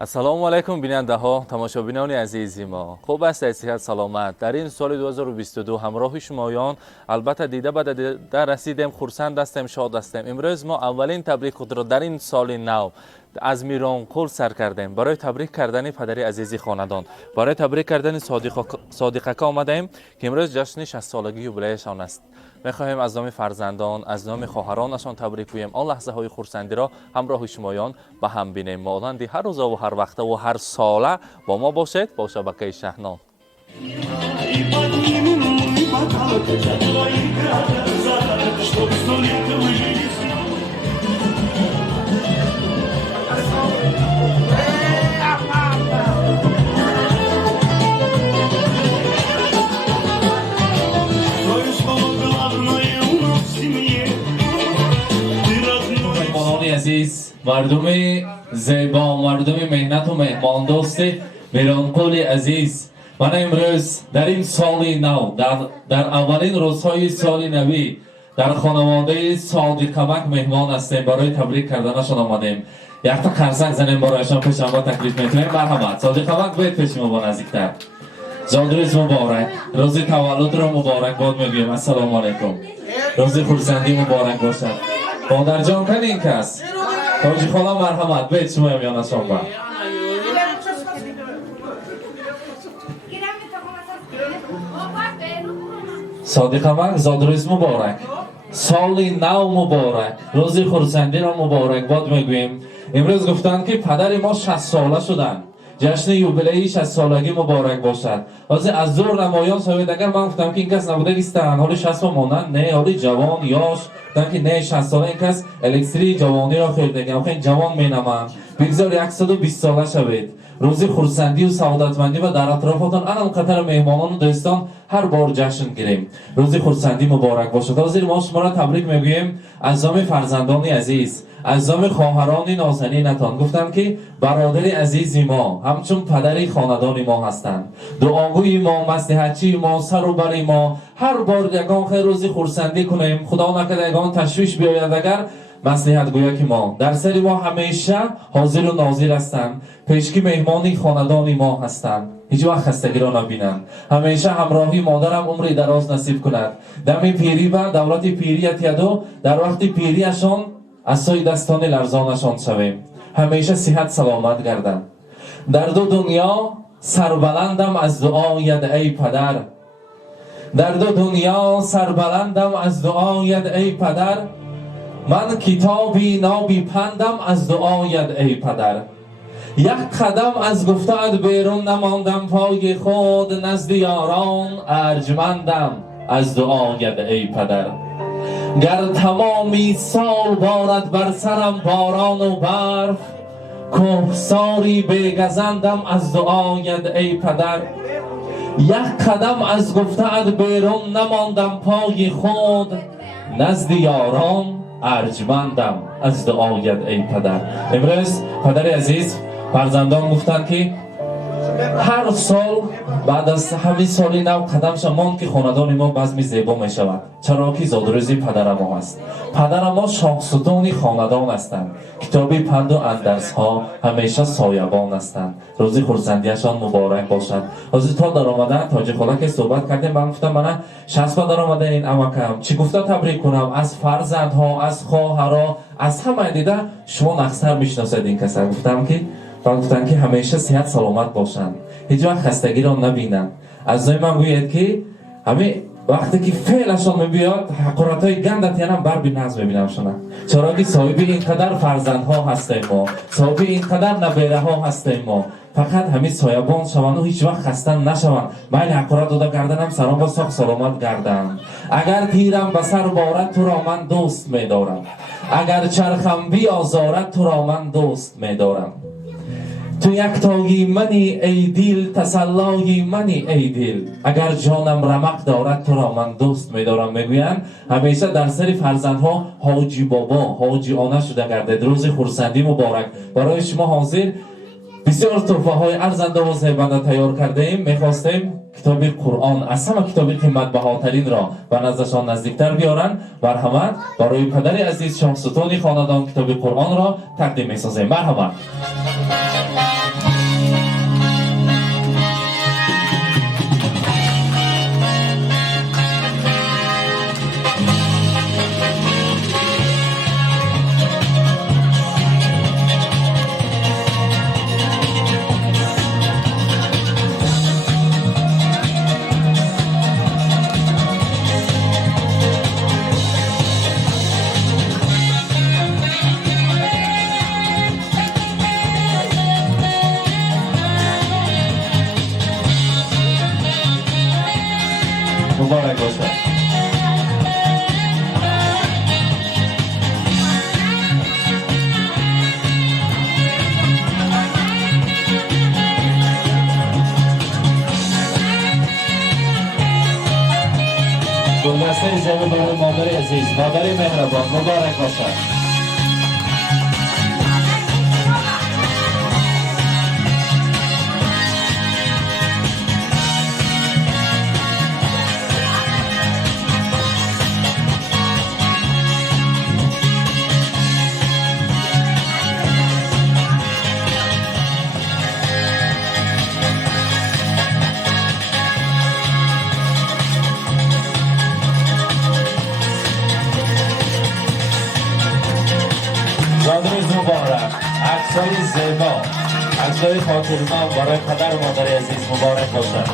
السلام علیکم بیننده ها، تماشابینان عزیزی ما. خوب است صحت سلامت. در این سال 2022 همراه شمایان البته دیده به دیده رسیدیم، خرسند هستیم، شاد هستیم. امروز ما اولین تبریک خود را در این سال نو از میرانکول سر کردیم برای تبریک کردن پدر عزیزی خاندان، برای تبریک کردن صادقکا آمدیم که امروز جشن 60 سالگی یوبیلیشان است. می‌خواهیم از نام فرزندان، از نام خواهرانشان تبریک گوییم. آن لحظه های خرسندی را همراه شمایان به هم بینیم. مانند هر روز و هر وقت و هر ساله با ما باشید با شبکه شهنام. عزیز، مردم زیبا، مردم مهنت و مهمان دوست میرانکول عزیز، من امروز در این سال نو، در اولین روزهای سال نوی در خانواده صادقکا مهمان هستیم. برای تبریک کردنشان آمدیم. یک تا قرصک زنیم برایشان پیش ما تکلیف میکنیم. مرحمت صادقکا، باید پیش ما با نزدیکتر. زادروز مبارک، روز تولد را مبارک باد میگویم. السلام علیکم، روز خرسندی مبارک باشد. مادر جان کن این کس تاجی خالا مرحمت، بیت شما میان شما. صادقکا زادروز مبارک، سال نو مبارک، روز خرسندی را مبارک باد میگویم. امروز گفتند که پدر ما 60 ساله شدند. جشن یوبیلی 60 سالگی مبارک باشد. از زور نمایان صاحب اگر من گفتم که این کس نبوده نیستن، حالی 60 مانند نه، حالی جوان یاش گفتن که نه 60 ساله این کس الکتری جوانی را خیلی دیگه خیلی جوان مینامن. بگذار 120 ساله شوید. روز خرسندی و سعادتمندی و در اطرافتان انم قطر مهمانان و دوستان هر بار جشن گیریم. روز خرسندی مبارک باشد. حاضر ما شما را تبریک میگوییم از نام فرزندان عزیز، از نام خواهران نازنینتان. گفتم که برادر عزیز ما همچون پدری خاندان ما هستند. دعاگوی ما، مصلحتچی ما، سر و بر ما. هر بار یگان خیر روز خرسندی کنیم، خدا نکرده یگان تشویش بیاید اگر مصلحت گویا که ما در سری ما همیشه حاضر و ناظر هستند. پیشکی مهمانی خاندان ما هستند، هیچ وقت خستگی را نبینند. همیشه همراهی مادرم عمری دراز نصیب کند. دم پیری و دولت پیریت یدو در وقت پیریشان از سوی دستان لرزانشان شویم. همیشه صحت سلامت گردند. در دو دنیا سربلندم از دعایت ای پدر، در دو دنیا سربلندم از دعایت ای پدر. من کتابی نابی پندم از دعایت ای پدر. یک قدم از گفته‌ات بیرون نماندم، پای خود نزد یاران ارجمندم از دعایت ای پدر. گر تمامی سال بارد بر سرم باران و برف، کوهساری بگزندم از دعایت ای پدر. یک قدم از گفته‌ات بیرون نماندم، پای خود نزد یاران ارجمندم از دعایت ای پدر. امروز پدر عزیز فرزندان گفتند که هر سال بعد از همین سالی نو قدمش ماند که خاندان ما بزمی زیبا می شود، چرا که زادروزی پدر ما هست. پدر ما شاهستان خاندان هستند. کتابی پند و اندرس ها همیشه سایبان هستند. روزی خرسندیشان مبارک باشد. از تا در آمدن تاج خالا که صحبت کردیم، من گفتم من 60 در آمدن این امکم چی گفته تبریک کنم. از فرزندها، از خواهرها، از همه دیده شما نقصر میشناسید این کسا. گفتم که گفتن که همیشه صحت سلامت باشند، هیچ وقت خستگی را نبینند. از نوع من گوید که همه وقتی که فعلشان میبیاد حقارت های گندت یعنی بر بی نظم میبینم شما، چرا که صاحب اینقدر فرزندها هستیم ما، صاحب اینقدر نبیره ها هستیم ما. فقط همین سایبان شوند و هیچ وقت خسته نشوند. من حقارت داده گردنم سرام با ساخت سلامت گردن. اگر تیرم به سر بارد تو را من دوست میدارم، اگر چرخم بیازارد تو را من دوست میدارم. تو یک تایی منی ای دل، تسلای منی ای دل. اگر جانم رمق دارد تو را من دوست میدارم. میگویند همیشه در سر فرزندها حاجی بابا، حاجی آنه شده گردد. روز خرسندی مبارک. برای شما حاضر بسیار تحفه های ارزنده و زیبنده تیار کرده ایم. میخواستیم کتاب قرآن از همه کتاب قیمت بهاترین را به نزدشان نزدیکتر بیارن. مرحمت برای پدر عزیز شاهستان خاندان کتاب قرآن را تقدیم میسازیم. مرحمت. مبارک باشد. گلدسته زیبا برای مادر عزیز، مادر مهربان، مبارک باشد. زادروز مبارک، عکسای زیبا، عکسای خاطرنامه برای پدر و مادر عزیز مبارک باشد.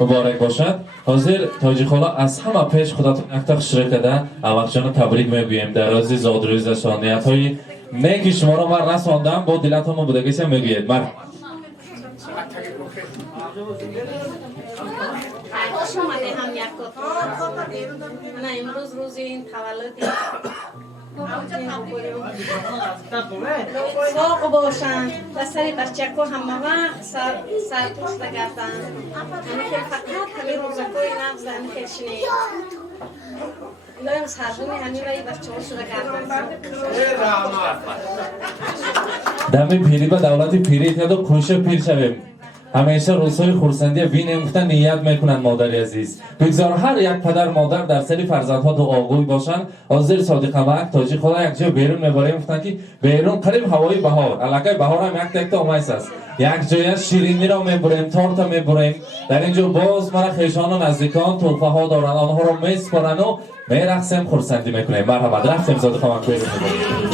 مبارک باشد. حاضر تاجی خالا از همه پیش خودتون اکتا خشره کده اوقجان تبریک میگویم در رازی زادروز رسانیت های نیکی شما را من رساندم با دلت همون بودگیسی میگوید من خوش اومده هم یک من امروز روز این تولد ساق باشن دستری بچکو همه وقت سرپوش لگردن همه که فقط همه روزکوی نفز همه که شنید لایم سربونی همه رایی بچه ها شده گردن دمی پیری با دولتی پیری تید و کنشه پیر شویم همیشه روزهای خورسندی وین امختن نیت میکنن مادری عزیز بگذار هر یک پدر مادر در سری فرزندها دعاگوی باشن حاضر صادق وقت تاجی خدا یک جا بیرون میبریم گفتن که بیرون قریب هوای بهار علاقه بهار هم یک تکتا اومایس است یک جای شیرینی را میبریم تارت میبریم در اینجا باز مرا خیشان و نزدیکان توفه ها دارن آنها را میسپارن و میرقصیم خورسندی میکنیم مرحبا رفتیم صادق وقت بیرون میبریم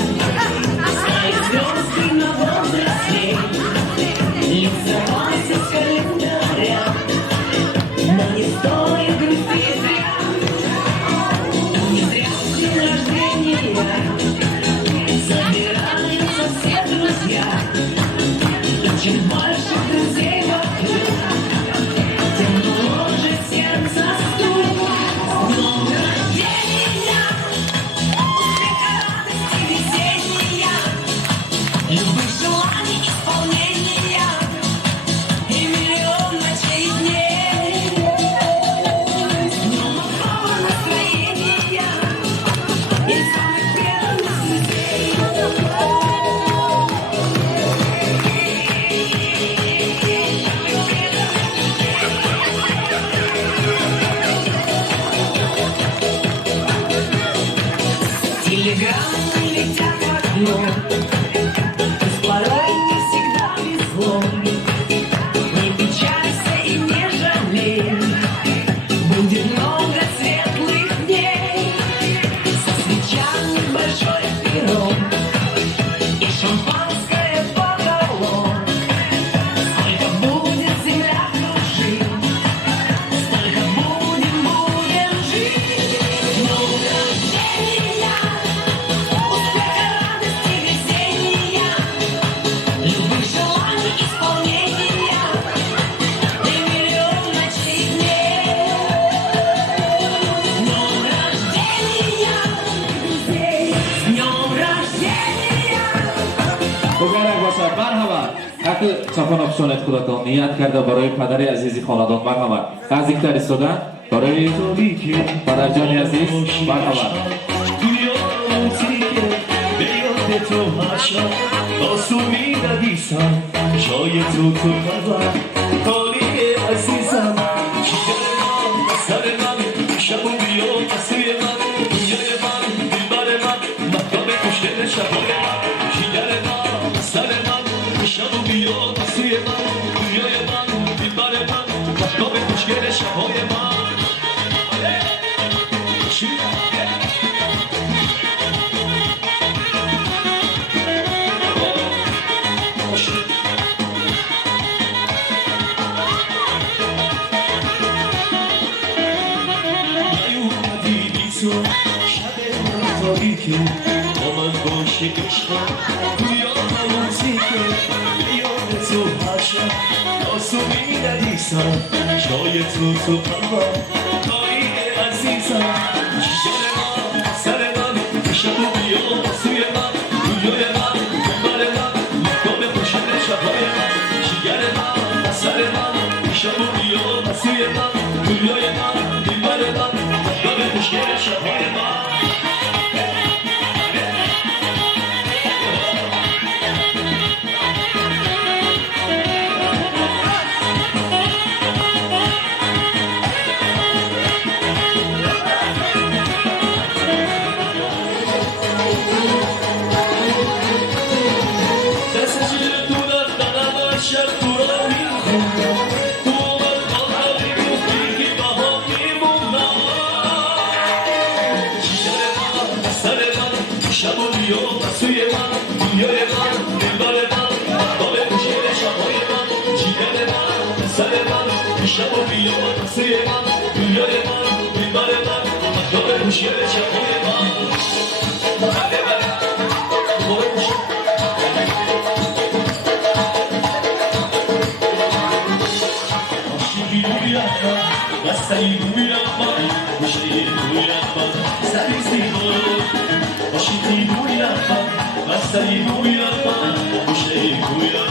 چپان افشانت خودتان نیت کرده برای پدر عزیزی خاندان مرحبا نزدیکتر ایستادن برای پدر جانی عزیز مرحبا جای تو خبر کاری عزیزم سر من شب و بیام سوی من دنیای من دیبر من مهتاب کشتر شبای من جیگر من سر من شب و بیام سوی من دنیای من دیبر من مهتاب کشتر شبای من خوابی که با من باشه عشقم تو یادم که یاد تو هر شب آسومی ندیسم جای تو قلبم تاریخ عزیزم جیگر من سر من شب و بیا سوی من رویای من دنبال من لکام خوشم شبهای من جیگر من سر من شب و بیا سوی من رویای من دنبال من لکام خوشم شبهای من شب و بیا سوی من رویای من دنبال من مطلب خوشگل شبهای من بله بله عاشقی روی رفتم بستنی روی رفتم مشتری روی رفتم سری زیبا عاشقی روی رفتم بستنی روی رفتم مشتری روی رفتم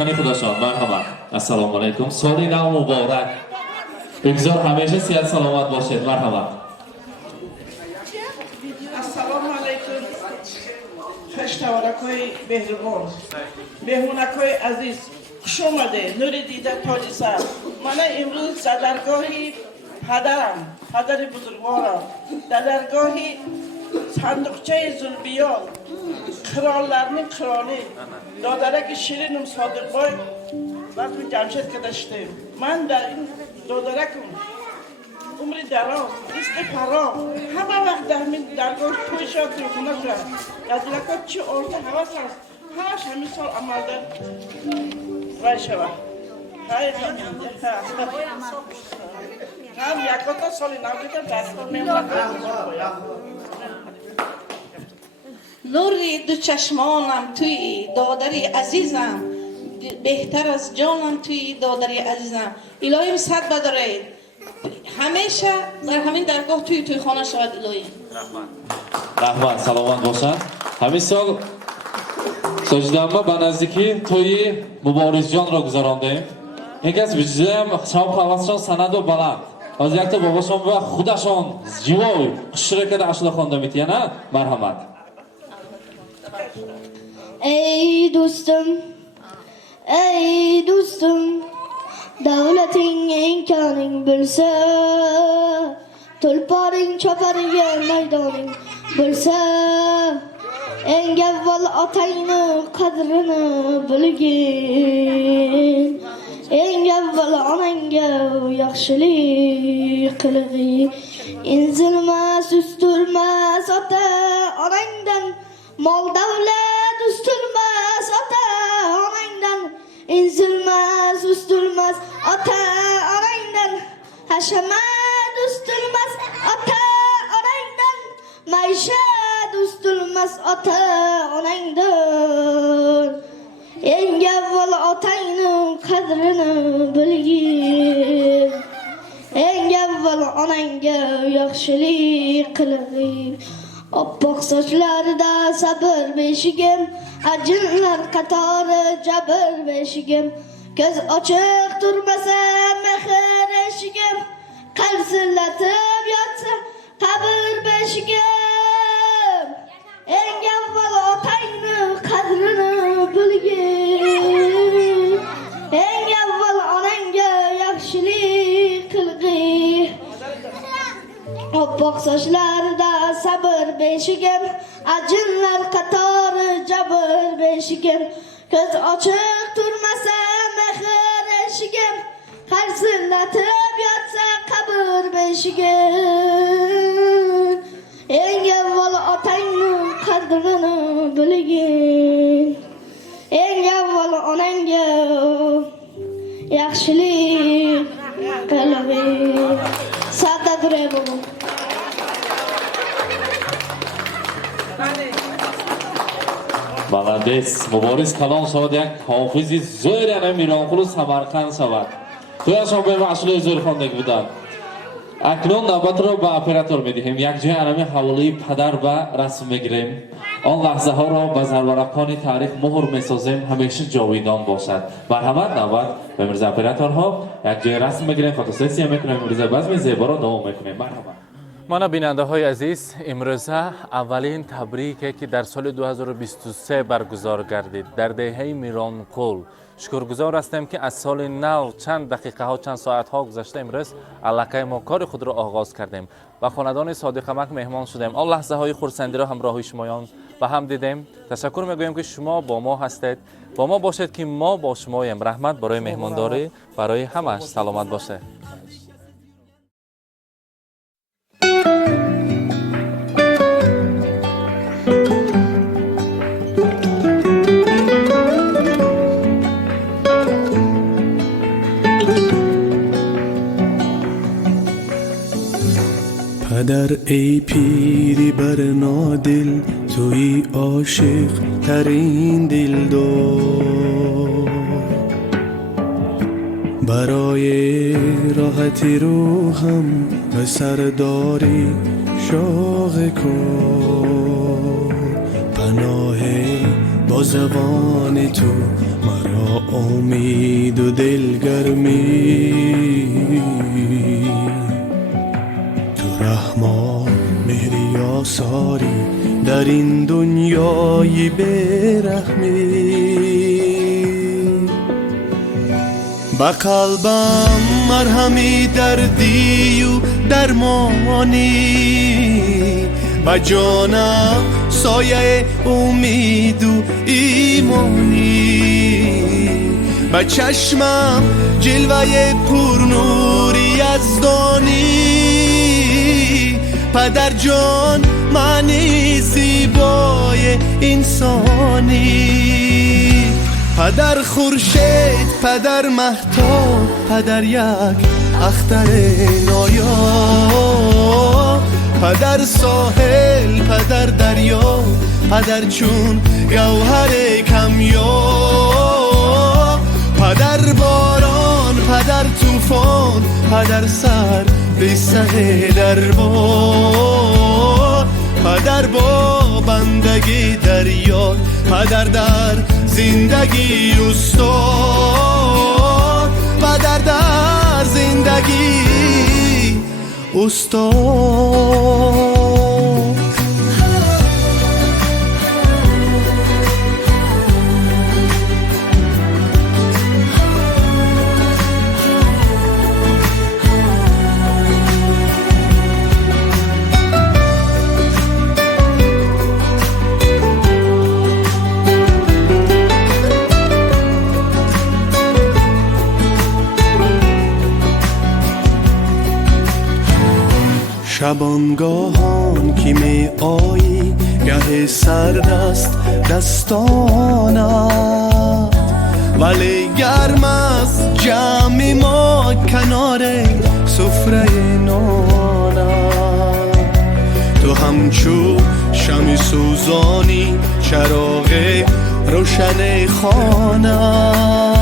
کنی خداشان مرحبا السلام علیکم سالی نو مبارک بگذار همیشه صحت سلامت باشید مرحبا السلام علیکم خشتوارکای بهرگان مهمونکای عزیز خوش اومده نوری دیده تاج سر من امروز در درگاهی پدر بزرگوارم در درگاهی صندوقچه زلبیان krallarının kralı Dodarak Şirin'im Sadık Boy Bakın Cemşet Kedeşti Ben de Dodarak'ım Umri deram, isti param Hama vakti hemin dergoş toyşatı yokuna kırar Yazılaka çi orta hava sans Haş hemin sol amalda Rayşeva Hayır Ham yakota soli navdika derskor memlaka نوری دو چشمانم توی دادری عزیزم بهتر از جانم توی دادری عزیزم الهیم صد بداره همیشه در همین درگاه توی خانه شود الهیم رحمت سلامت باشن همین سال سجدامه به نزدیکی توی مبارز جان را گذراندیم یکی از بجزیم شام خواسته سند و بلند از یک تا باباشان و خودشان جیوای خوشره که اشلا خونده میتیه نه مرحمت ای دوستم davlating imkoning bo'lsa tulporing choparing maydoning bo'lsa eng avval otangni qadrini bilgin eng avval onangga yaxshilik qilgin inzilmas ustilmas ota onangdan mol davlat ustilmas ota onangdan inzilmas ustilmas ota onangdan hashamat ustilmas ota onangdan maishat ustilmas ota onangdan Eng avval otangning qadrini bilgin. Eng avval onangga yaxshilik qilgin. Oppoq sochlarida sabr beshigim, ajinlar qatori jabr beshigim. Ko'z ochiq turmasa mehr eshigim, qarsillatib yotsa qabr beshigim. Eng avval otangning qadrini bilgin. Eng avval onangga yaxshilik qilgin. Oppoq sochlarida sabr beshigim, ajinlar qatori jabr beshigim. Ko'z ochiq turmasa mehr eshigim, qarsillatib yotsa qabr beshigim. Eng avval otangning qadrini bilgin. Eng avval onangga yaxshilik qilgin. Sada duray bobom. Молодец. Муборис калон шавад як ҳофизи зӯри ана Миронқулу Самарқанд шавад. Туяшон бе масъулии зӯрихондагӣ буданд. Акнун навбатро ба оператор медиҳем. Якҷоя анами ҳаволаи падар ба расм мегирем. Он лаҳзаҳоро ба зарварақони таърих муҳр месозем, ҳамеша ҷовидон бошад. Марҳамат, навбат ба имрӯза операторҳо. Якҷоя расм мегирем, фотосессия мекунем, имрӯза базми зеборо давом мекунем. Марҳамат. مانا بیننده های عزیز، امروزه اولین تبریکی که در سال 2023 برگزار گردید در دهه میرانقول. شکرگزار هستیم که از سال نو چند دقیقه ها چند ساعت ها گذشته امروز علاقه ما کار خود را آغاز کردیم و خاندان صادقمک مهمان شدیم. آن لحظه های خرسندی را همراه شمایان و هم دیدیم. تشکر میگویم که شما با ما هستید، با ما باشید که ما با شماییم. رحمت برای مهمانداری، برای همش سلامت باشه. پدر ای پیری بر نادل، توی عاشق ترین دل دار. برای راحت روحم به سرداری شوق کن. پناه با زبان تو مرا امید و دلگرمی. رحمان مهری آثاری در این دنیای بیرحمی. با قلبم مرهمی دردی و درمانی، با جانم سایه امید و ایمانی. با چشمم جلوه پرنوری از دانی. پدر جان معنی زیبای انسانی. پدر خورشید، پدر مهتاب، پدر یک اختر نایاب. پدر ساحل، پدر دریا، پدر چون گوهر کمیاب. پدر باران، پدر طوفان، پدر سر به سه دربار. پدر با بندگی دریا، پدر در زندگی استاد. پدر در زندگی استاد. شبانگاهان که می آیی گه سردست دستانت، ولی گرم است جمع ما کنار سفره نانت. تو همچو شمع سوزانی چراغ روشن خانه